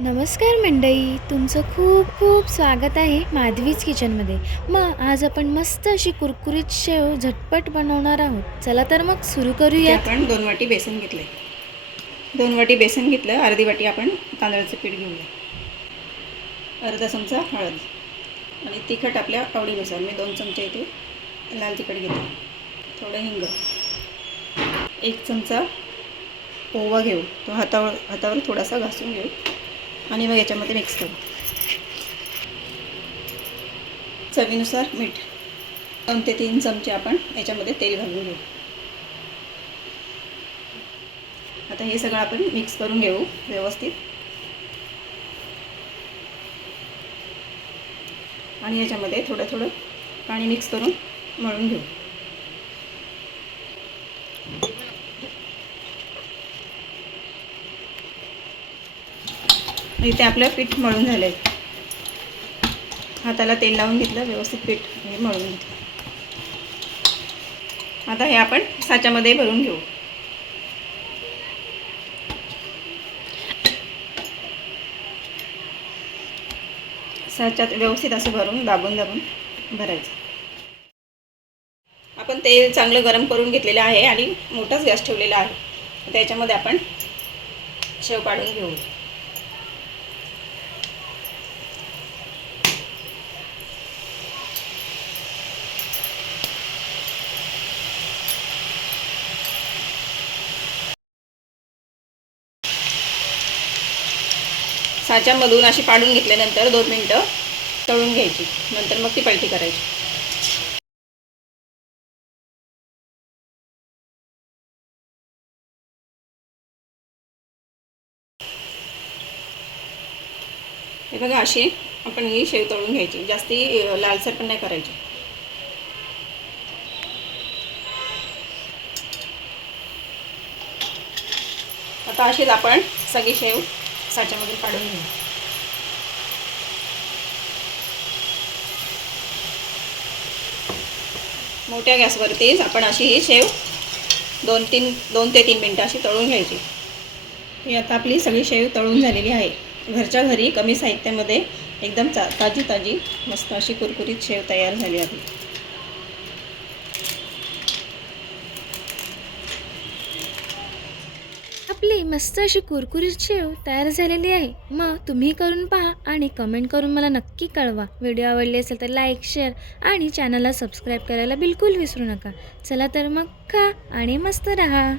नमस्कार मंडई तुमचं खूप खूप स्वागत आहे माधवीज किचनमध्ये. मग आज आपण मस्त अशी कुरकुरीत शेव झटपट बनवणार आहोत. चला तर मग सुरू करूया. आपण दोन वाटी बेसन घेतले दोन वाटी बेसन घेतलं अर्धी वाटी आपण तांदळाचं पीठ घेऊया. अर्धा चमचा हळद आणि तिखट आपल्या आवडीनुसार. मी दोन चमचे इथे लाल तिखट घेते. थोडं हिंग. एक चमचा ओवा घेऊ. तो हातावर हातावर थोडासा घासून घेऊ. आणि मग याच्यामध्ये मिक्स करू. चवीनुसार मीठ. दोन ते तीन चमचे आपण याच्यामध्ये तेल घालून घेऊ. आता हे सगळं आपण मिक्स करून घेऊ व्यवस्थित. आणि याच्यामध्ये थोडं थोडं पाणी मिक्स करून मळून घेऊ. इथे आपलं पीठ मळून झालं आहे हाताला तेल लावून घेतलं व्यवस्थित पीठ हे मळून घेतलं. आता हे आपण साच्यामध्ये भरून घेऊ. साच्यात व्यवस्थित असं भरून दाबून दाबून भरायचं. आपण तेल चांगलं गरम करून घेतलेलं आहे आणि मोठाच गॅस ठेवलेला आहे. त्याच्यामध्ये आपण शेव काढून घेऊ. साच्यामधून अशी पाडून घेतल्यानंतर दोन मिनटं तळून घ्यायची. नंतर मग ती पलटी करायची. हे बघा अशी आपण ही शेव तळून घ्यायची. जास्ती लालसर पण नाही करायची. आता अशीच आपण सगळी शेव साच्यामधून काढून घेऊ मोठ्या गॅसवरतीच आपण अशी ही शेव दोन तीन दोन ते तीन मिनटं अशी तळून घ्यायची. ही आता आपली सगळी शेव तळून झालेली आहे. घरच्या घरी कमी साहित्यामध्ये एकदम चा ताजी ताजी मस्त अशी कुरकुरीत शेव तयार झाली आहे. आपली मस्त अशी कुरकुरीत शेव तयार झालेली आहे. मग तुम्ही करून पहा आणि कमेंट करून मला नक्की कळवा. व्हिडिओ आवडले असेल तर लाईक शेअर आणि चॅनलला सबस्क्राईब करायला बिलकुल विसरू नका. चला तर मग खा आणि मस्त रहा.